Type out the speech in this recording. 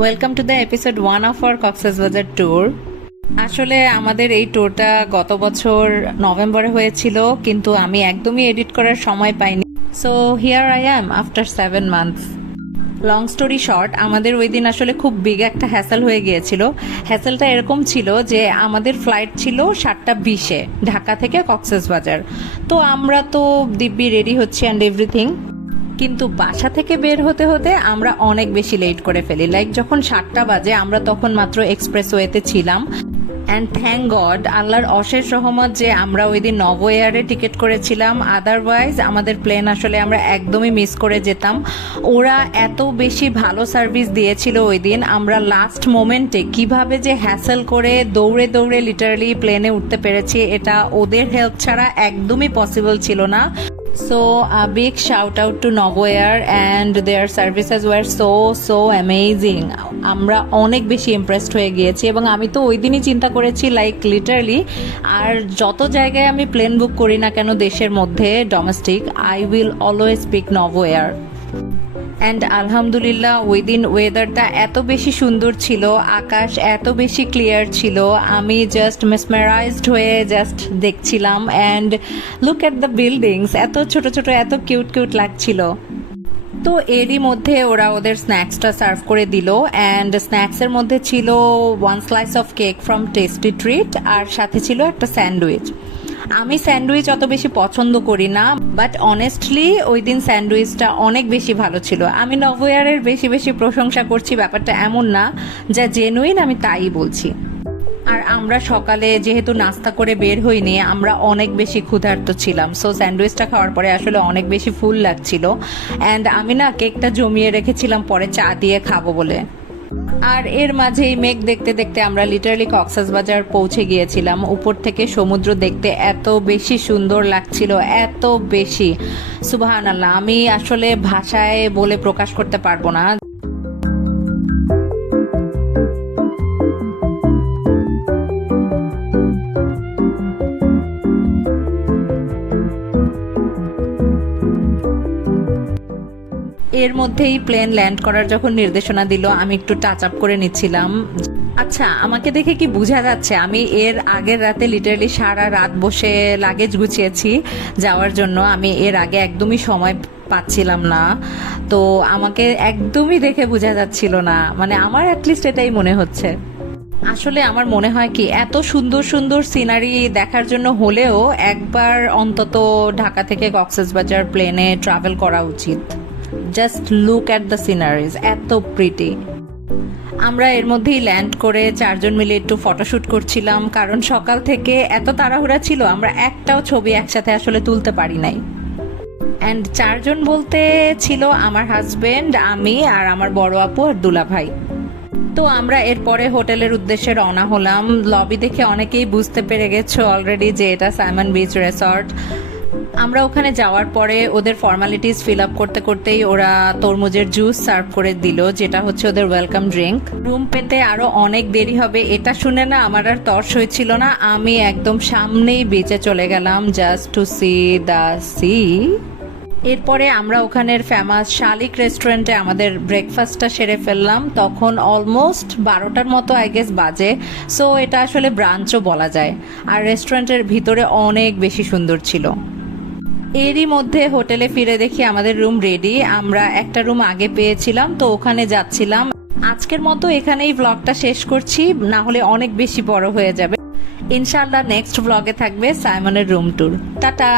Welcome to the episode 1 of our Cox's Bazar tour. আসলে আমাদের এই ট্যুরটা গত বছর নভেম্বরে হয়েছিল, কিন্তু আমি একদমই এডিট করার সময় পাইনি। So here I am after 7 months. Long story short, আমাদের ওই দিন আসলে খুব বিগ একটা হ্যাসেল হয়ে গিয়েছিল। হ্যাসেলটা এরকম ছিল যে আমাদের ফ্লাইট ছিল 7:20-এ ঢাকা থেকে কক্সবাজার। তো আমরা তো দিব্যি রেডি হচ্ছি অ্যান্ড এভরিথিং, কিন্তু বাসা থেকে বের হতে হতে আমরা অনেক বেশি লেট করে ফেলি। লাইক যখন 7টা বাজে আমরা তখন মাত্র এক্সপ্রেসওয়েতে ছিলাম। অ্যান্ড থ্যাংক গড, আল্লাহর অশেষ রহমত যে আমরা ওই দিন নভো এয়ারে টিকিট করেছিলাম। আদারওয়াইজ আমাদের প্লেন আসলে আমরা একদমই মিস করে যেতাম। ওরা এত বেশি ভালো সার্ভিস দিয়েছিল ওই দিন, আমরা লাস্ট মোমেন্টে কিভাবে যে হ্যাসেল করে দৌড়ে দৌড়ে লিটারালি প্লেনে উঠতে পেরেছি, এটা ওদের হেল্প ছাড়া একদমই পসিবল ছিল না। So a big shout out to Novo Air and their services were so amazing. আমরা অনেক বেশি ইমপ্রেসড হয়ে গিয়েছি এবং আমি তো ওই দিনই চিন্তা করেছি লাইক লিটারালি আর যত জায়গায় আমি প্লেন বুক করি না কেন দেশের মধ্যে domestic, I will always pick Novo Air. And আলহামদুলিল্লাহ ওই দিন ওয়েদারটা এত বেশি সুন্দর ছিল, আকাশ এত বেশি ক্লিয়ার ছিল, আমি জাস্ট মেসমেরাইজড হয়ে জাস্ট দেখছিলাম। And look at the buildings, এত ছোট ছোট এত কিউট কিউট লাগছিল। তো এরই মধ্যে ওরা ওদের স্ন্যাক্সটা সার্ভ করে দিল। অ্যান্ড স্ন্যাক্সের মধ্যে ছিল 1 slice of cake from Tasty Treat, আর সাথে ছিল একটা স্যান্ডউইচ। আমি স্যান্ডউইচ অত বেশি পছন্দ করি না, বাট অনেস্টলি ওই দিন স্যান্ডউইচটা অনেক বেশি ভালো ছিল। আমি নভো এয়ারের বেশি বেশি প্রশংসা করছি, ব্যাপারটা এমন না, যা জেনুইন আমি তাই বলছি। আর আমরা সকালে যেহেতু নাস্তা করে বের হইনি, আমরা অনেক বেশি ক্ষুধার্ত ছিলাম। সো স্যান্ডউইচটা খাওয়ার পরে আসলে অনেক বেশি ফুল লাগছিল। অ্যান্ড আমি না কেকটা জমিয়ে রেখেছিলাম পরে চা দিয়ে খাবো বলে। আর এর মাঝেই মেঘ দেখতে দেখতে আমরা লিটারালি কক্সবাজার পৌঁছে গিয়েছিলাম। উপর থেকে সমুদ্র দেখতে এত বেশি সুন্দর লাগছিল, এত বেশি, সুবহানাল্লাহ, আমি আসলে ভাষায় বলে প্রকাশ করতে পারবো না। এর মধ্যেই প্লেন ল্যান্ড করার যখন নির্দেশনা দিল, আমি একটু টাচ আপ করে নিচ্ছিলাম। আচ্ছা, আমাকে দেখে কি বোঝা যাচ্ছে আমি এর আগের রাতে লিটারালি সারা রাত বসে লাগেজ গুছিয়েছি যাওয়ার জন্য। আমি এর আগে একদমই সময় পাচ্ছিলাম না, তো আমাকে একদমই দেখে বোঝা যাচ্ছিল না, মানে আমার অ্যাটলিস্ট এটাই মনে হচ্ছে। আসলে আমার মনে হয় কি, এত সুন্দর সুন্দর সিনারি দেখার জন্য হলেও একবার অন্তত ঢাকা থেকে কক্সবাজার প্লেনে ট্রাভেল করা উচিত। Just look at the sceneries, এত প্রিটি। আমরা এর মধ্যেই ল্যান্ড করে 4 জন মিলে একটু ফটোশুট করছিলাম, কারণ সকাল থেকে এত তাড়াহুড়া ছিল আমরা একটাও ছবি একসাথে আসলে তুলতে পারি নাই। অ্যান্ড 4 জন বলতে ছিল আমার হাজবেন্ড, আমি আর আমার বড় আপু আর দুলা ভাই। তো আমরা এরপরে হোটেলের উদ্দেশ্যে রওনা হলাম। লবি দেখে অনেকেই বুঝতে পেরে গেছো অলরেডি যে এটা সাইমন বিচ রিসর্ট। আমরা ওখানে যাওয়ার পরে ওদের ফর্মালিটিস ফিল আপ করতে করতেই ওরা তরমুজের জুস সার্ভ করে দিল, যেটা হচ্ছে ওদের ওয়েলকাম ড্রিঙ্ক। রুম পেতে আরো অনেক দেরি হবে এটা শুনে না আমার আর তর্স হয়েছিল না, আমি একদম সামনেই বিচে চলে গেলাম just to see the sea. এরপরে আমরা ওখানের ফেমাস শালিক রেস্টুরেন্টে আমাদের ব্রেকফাস্টটা সেরে ফেললাম। তখন অলমোস্ট 12টার মতো আই গেস বাজে। সো এটা আসলে ব্রাঞ্চও বলা যায়। আর রেস্টুরেন্টের ভিতরে অনেক বেশি সুন্দর ছিল। এরই মধ্যে হোটেলে ফিরে দেখি আমাদের রুম রেডি। আমরা একটা রুম আগে পেয়েছিলাম, তো ওখানে যাচ্ছিলাম। আজকের মতো এখানেই ব্লগটা শেষ করছি, না হলে অনেক বেশি বড় হয়ে যাবে। ইনশাআল্লাহ নেক্সট ব্লগে থাকবে সাইমনের রুম ট্যুর। টাটা।